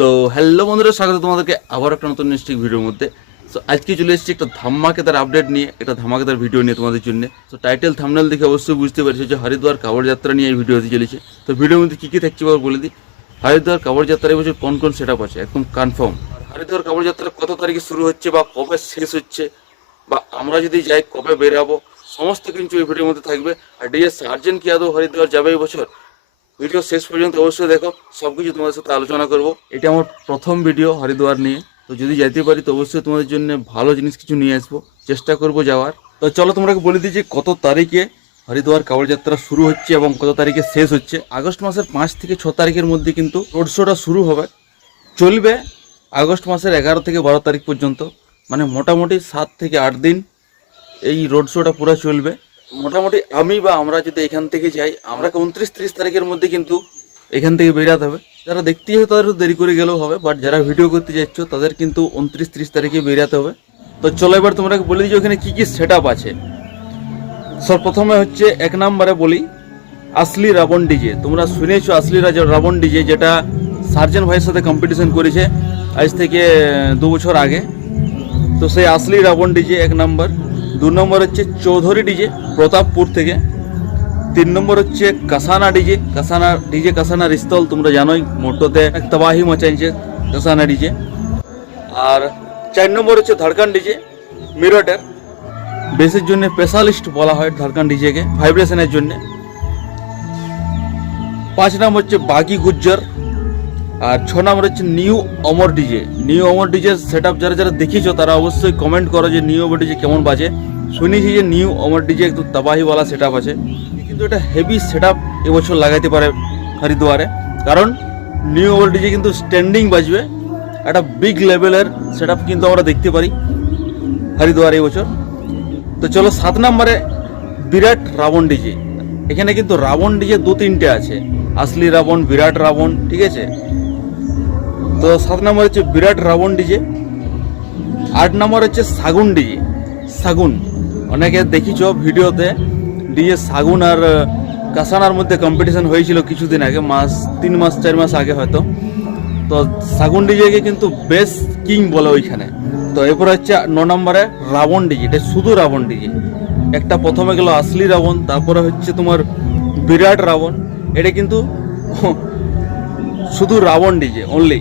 So hello বন্ধুরা, স্বাগত তোমাদেরকে আবার একটা নতুন ইন্টারেস্টিং ভিডিওর মধ্যে। সো আজকে চলে এসেছি একটা ধামাকেদার আপডেট নিয়ে, একটা ধামাকেদার ভিডিও নিয়ে তোমাদের জন্য। সো টাইটেল থাম্বনেল দেখে অবশ্যই বুঝতে পেরেছো যে হরিদ্বার কাবড় যাত্রা নিয়ে এই ভিডিও হতে চলেছে। তো ভিডিওর মধ্যে কী কী থাকছে বলে দিই। হরিদ্বার কাবড় যাত্রার এবছর কোন কোন সেট আপ আছে একদম কনফার্ম। হরিদ্বার কাবড় যাত্রা কত তারিখে শুরু হচ্ছে বা কবে শেষ হচ্ছে, বা আমরা যদি যাই কবে বেরাবো, সমস্ত কিছু এই ভিডিওর মধ্যে থাকবে। আর ডিএস সার্জেন কি আদৌ হরিদ্বার যাবে এই বছর, ভিডিও শেষ পর্যন্ত অবশ্যই দেখো, সব কিছু তোমাদের সাথে আলোচনা করব। এটা আমার প্রথম ভিডিও হরিদ্বার নিয়ে, তো যদি যাইতে পারি তো অবশ্যই তোমাদের জন্য ভালো জিনিস কিছু নিয়ে আসবো, চেষ্টা করব যাওয়ার। তো চলো তোমাকে বলে দিই যে কত তারিখে হরিদ্বার কাবড় যাত্রা শুরু হচ্ছে এবং কত তারিখে শেষ হচ্ছে। আগস্ট মাসের 5 থেকে 6 তারিখের মধ্যে কিন্তু রোড শোটা শুরু হবে, চলবে আগস্ট মাসের 11 থেকে 12 তারিখ পর্যন্ত। মানে মোটামুটি 7 থেকে 8 দিন এই রোড শোটা পুরো চলবে। মোটামুটি আমি বা আমরা যদি এখান থেকে যাই, আমরা 29-30 তারিখের মধ্যে কিন্তু এখান থেকে বেরাতে হবে। যারা দেখতে হবে তাদের দেরি করে গেলেও হবে, বাট যারা ভিডিও করতে যাচ্ছ তাদের কিন্তু 29-30 তারিখে বেরাতে হবে। তো চলো এবার তোমরা বলে দিচ্ছি ওখানে কী কী সেট আপ আছে। প্রথমে হচ্ছে 1 নম্বরে বলি আসলি রাবণ ডিজে। তোমরা শুনেছো আসলি রাবণ ডিজে, যেটা সার্জেন ভাইয়ের সাথে কম্পিটিশন করেছে আজ থেকে 2 বছর আগে। তো সেই আসলি রাবণ ডিজে 1 নম্বর। 2 নম্বর হচ্ছে চৌধুরী ডিজে প্রতাপপুর থেকে। 3 নম্বর হচ্ছে কাসানা ডিজে। কাসানা রিস্তল, তোমরা জানোই মোটোতে তবাহি মচাইছে কাসানা ডিজে। আর 4 নম্বর হচ্ছে ধড়কন ডিজে মিরটের, বেসের জন্য স্পেশালিস্ট বলা হয় ধড়কন ডিজেকে, ভাইব্রেশনের জন্য। 5 নম্বর হচ্ছে বাগি গুজ্জর। আর 6 নম্বর হচ্ছে নিউ অমর ডিজে। নিউ অমর ডিজের সেট আপ যারা যারা দেখিছো তারা অবশ্যই কমেন্ট করো যে নিউ অমর ডিজে কেমন বাজে। শুনেছি যে নিউ অমর ডিজে একটু তাবাহিওয়ালা সেট আপ আছে, কিন্তু এটা হেভি সেট আপ এবছর লাগাইতে পারে হরিদ্বারে, কারণ নিউ অমর ডিজে কিন্তু স্ট্যান্ডিং বাজবে। একটা বিগ লেভেলের সেট আপ কিন্তু আমরা দেখতে পারি হরিদ্বারে এবছর। তো চলো 7 নম্বরে বিরাট রাবণ ডিজে। এখানে কিন্তু রাবণ ডিজে 2-3টে আছে, আসলি রাবণ, বিরাট রাবণ, ঠিক আছে। তো 7 নম্বর হচ্ছে বিরাট রাবণ ডিজে। 8 নম্বর হচ্ছে সাগুন ডিজে। সাগুন অনেকে দেখিছো ভিডিওতে, ডিজে সাগুন আর কাসানার মধ্যে কম্পিটিশন হয়েছিল কিছুদিন আগে, 3-4 মাস আগে হয়তো। তো সাগুন ডিজেকে কিন্তু বেস্ট কিং বলে ওইখানে। তো এরপর হচ্ছে 9 নম্বরে রাবণ ডিজে। এটা শুধু রাবণ ডিজে। একটা প্রথমে গেল আসলি রাবণ, তারপরে হচ্ছে তোমার বিরাট রাবণ। এটা কিন্তু শুধু রাবণ ডিজে অনলি।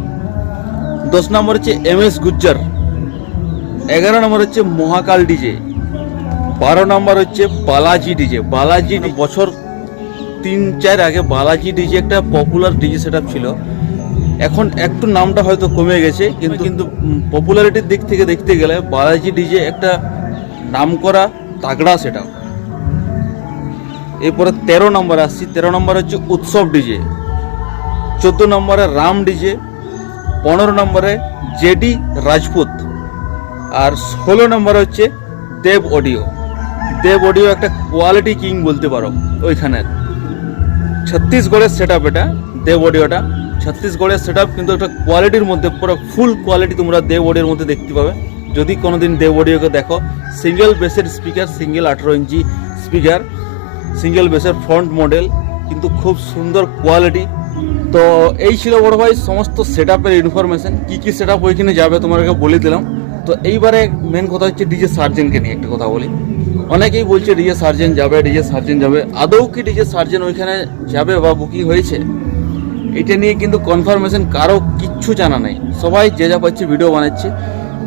10 নম্বর হচ্ছে MS গুজ্জর। 11 নম্বর হচ্ছে মহাকাল ডিজে। 12 নম্বর হচ্ছে বালাজি ডিজে। বালাজি বছর 3-4 আগে বালাজি ডিজে একটা পপুলার ডিজে সেট আপ ছিল। এখন একটু নামটা হয়তো কমে গেছে, কিন্তু পপুলারিটির দিক থেকে দেখতে গেলে বালাজি ডিজে একটা নামকরা তাগড়া সেট আপ। এরপরে 13 নম্বর আসছি। 13 নম্বর হচ্ছে উৎসব ডিজে। 14 নম্বরে রাম ডিজে। 15 নম্বরে জেডি রাজপুত। আর 16 নম্বরে হচ্ছে দেব অডিও। দেব অডিও একটা কোয়ালিটি কিং বলতে পারো ওইখানের। ছত্তিশগড়ের সেট আপ এটা, দেব অডিওটা ছত্তিশগড়ের সেট আপ, কিন্তু একটা কোয়ালিটির মধ্যে পুরো ফুল কোয়ালিটি তোমরা দেব অডিওর মধ্যে দেখতে পাবে যদি কোনোদিন দেব অডিওকে দেখো। সিঙ্গেল বেসের speaker, single 18 inch speaker, single বেসের ফ্রন্ট মডেল, কিন্তু খুব সুন্দর কোয়ালিটি। তো এই ছিল বড় ভাই সমস্ত সেট আপের ইনফরমেশন। কী কী সেট আপ ওইখানে যাবে তোমাকে বলে দিলাম। তো এইবারে মেন কথা হচ্ছে ডিজে সার্জেনকে নিয়ে একটা কথা বলি। অনেকেই বলছে ডিজে সার্জেন যাবে। আদৌ কি ডিজে সার্জেন ওইখানে যাবে বা বুকিং হয়েছে, এটা নিয়ে কিন্তু কনফার্মেশন কারো কিচ্ছু জানা নেই। সবাই যে যা পাচ্ছে ভিডিও বানাচ্ছে।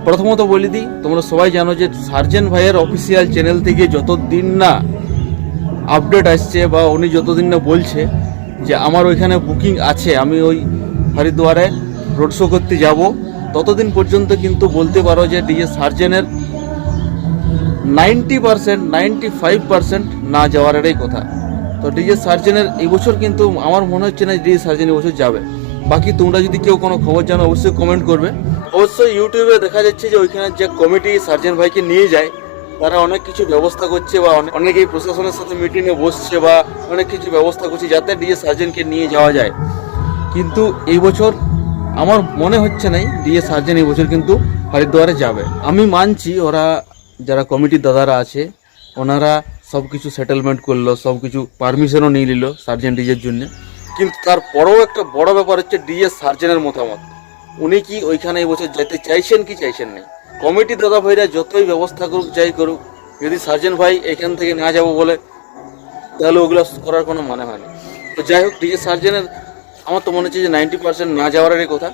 প্রথমত বলে দিই, তোমরা সবাই জানো যে সার্জেন ভাইয়ের অফিসিয়াল চ্যানেল থেকে যতদিন না আপডেট আসছে বা উনি যতদিন না বলছে যে আমার ওইখানে বুকিং আছে, আমি ওই হরিদ্বারে রোড শো করতে যাব, ততদিন পর্যন্ত কিন্তু বলতে পারো যে ডিজে সার্জেনের 90%, 95% না যাওয়ার এটাই কথা। তো ডিজে সার্জেনের এই বছর কিন্তু আমার মনে হচ্ছে না ডিজে সার্জেন এই বছর যাবে। বাকি তোমরা যদি কেউ কোনো খবর জানো অবশ্যই কমেন্ট করবে। অবশ্যই ইউটিউবে দেখা যাচ্ছে যে ওইখানে যে কমিটি সার্জেন ভাইকে নিয়ে যায়, তারা অনেক কিছু ব্যবস্থা করছে বা অনেকেই প্রশাসনের সাথে মিটিংয়ে বসছে বা অনেক কিছু ব্যবস্থা করছে যাতে ডিজে সার্জেনকে নিয়ে যাওয়া যায়। কিন্তু এই বছর আমার মনে হচ্ছে নাই ডিজে সার্জেন এই বছর কিন্তু হরিদ্বারে যাবে। আমি মানছি ওরা যারা কমিটির দাদারা আছে ওনারা সব কিছু সেটেলমেন্ট করলো, সব কিছু পারমিশনও নিয়ে নিল সার্জেন ডিজের জন্য, কিন্তু তারপরেও একটা বড় ব্যাপার হচ্ছে ডিজে সার্জেনের মতামত। উনি কি ওইখানে এই বছর যেতে চাইছেন কি চাইছেন না। কমিটি দাদা ভাইরা যতই ব্যবস্থা করুক যাই করুক, যদি সার্জেন ভাই এখান থেকে না যাবো বলে তাহলে ওগুলো করার কোনো মানে হয় না। তো যাই হোক, ডিজে সার্জেনের আমার তো মনে হচ্ছে যে 90% না যাওয়ারই কথা।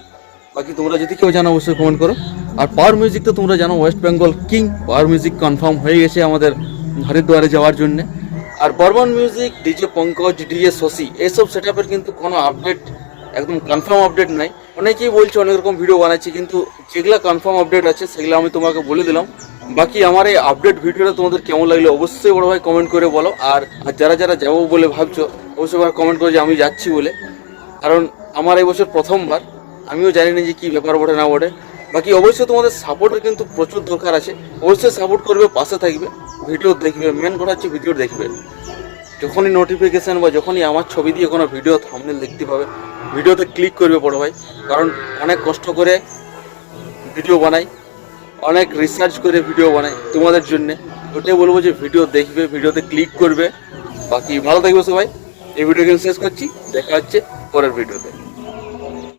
বাকি তোমরা যদি কেউ জানো অবশ্যই কমেন্ট করো। আর পাওয়ার মিউজিক তো তোমরা জানো West Bengal king, power music confirm হয়ে গেছে আমাদের হরিদ্বারে যাওয়ার জন্যে। আর Burman music, DJ Pankaj, DJ Shashi, এইসব সেট আপের কিন্তু কোনো আপডেট, একদম কনফার্ম আপডেট নাই। অনেকেই বলছে অনেক রকম ভিডিও বানাচ্ছি, কিন্তু যেগুলো কনফার্ম আপডেট আছে সেগুলো আমি তোমাকে বলে দিলাম। বাকি আমার এই আপডেট ভিডিওটা তোমাদের কেমন লাগলো অবশ্যই বড় ভাই কমেন্ট করে বলো। আর যারা যারা যাবো বলে ভাবছো অবশ্যই কমেন্ট করে যে আমি যাচ্ছি বলে, কারণ আমার এই বছর প্রথমবার, আমিও জানি না যে কী ব্যাপার ওঠে না ওঠে। বাকি অবশ্যই তোমাদের সাপোর্টের কিন্তু প্রচুর দরকার আছে, অবশ্যই সাপোর্ট করবে, পাশে থাকবে, ভিডিও দেখবে, মেন কথা হচ্ছে ভিডিও দেখবে। যখনই নোটিফিকেশান বা যখনই আমার ছবি দিয়ে কোনো ভিডিও থাম্বনেল দেখতে পাবে, ভিডিওতে ক্লিক করবে বড় ভাই, কারণ অনেক কষ্ট করে ভিডিও বানাই, অনেক রিসার্চ করে ভিডিও বানাই তোমাদের জন্যে। ওটাই বলবো যে ভিডিও দেখবে, ভিডিওতে ক্লিক করবে। বাকি ভালো থাকবে সবাই, এই ভিডিও শেষ করছি, দেখা হচ্ছে পরের ভিডিওতে।